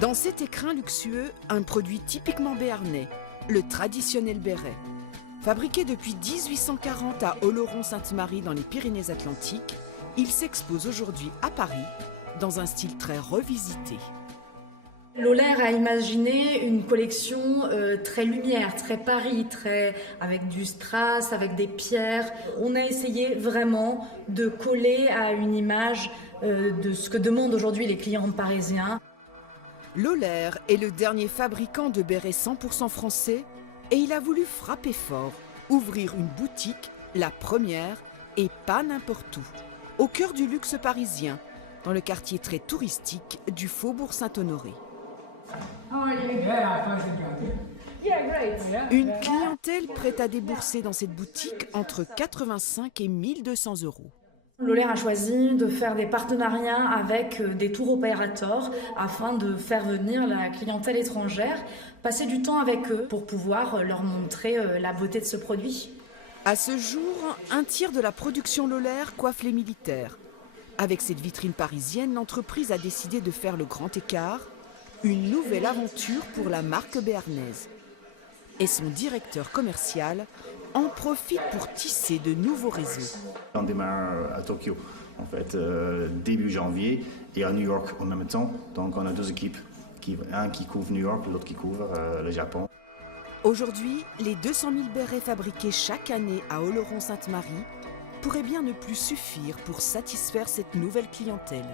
Dans cet écrin luxueux, un produit typiquement béarnais, le traditionnel béret. Fabriqué depuis 1840 à Oloron-Sainte-Marie dans les Pyrénées-Atlantiques, il s'expose aujourd'hui à Paris dans un style très revisité. Lohler a imaginé une collection très lumière, très Paris, avec du strass, avec des pierres. On a essayé vraiment de coller à une image de ce que demandent aujourd'hui les clients parisiens. Lohler est le dernier fabricant de bérets 100% français et il a voulu frapper fort, ouvrir une boutique, la première, et pas n'importe où, au cœur du luxe parisien, dans le quartier très touristique du Faubourg Saint-Honoré. Une clientèle prête à débourser dans cette boutique entre 85 et 1200 euros. Lohler a choisi de faire des partenariats avec des tours opérateurs afin de faire venir la clientèle étrangère, passer du temps avec eux pour pouvoir leur montrer la beauté de ce produit. À ce jour, un tiers de la production Lohler coiffe les militaires. Avec cette vitrine parisienne, l'entreprise a décidé de faire le grand écart, une nouvelle aventure pour la marque béarnaise. Et son directeur commercial en profite pour tisser de nouveaux réseaux. On démarre à Tokyo, en fait, début janvier, et à New York en même temps. Donc on a deux équipes, un qui couvre New York, l'autre qui couvre le Japon. Aujourd'hui, les 200 000 bérets fabriqués chaque année à Oloron-Sainte-Marie pourraient bien ne plus suffire pour satisfaire cette nouvelle clientèle.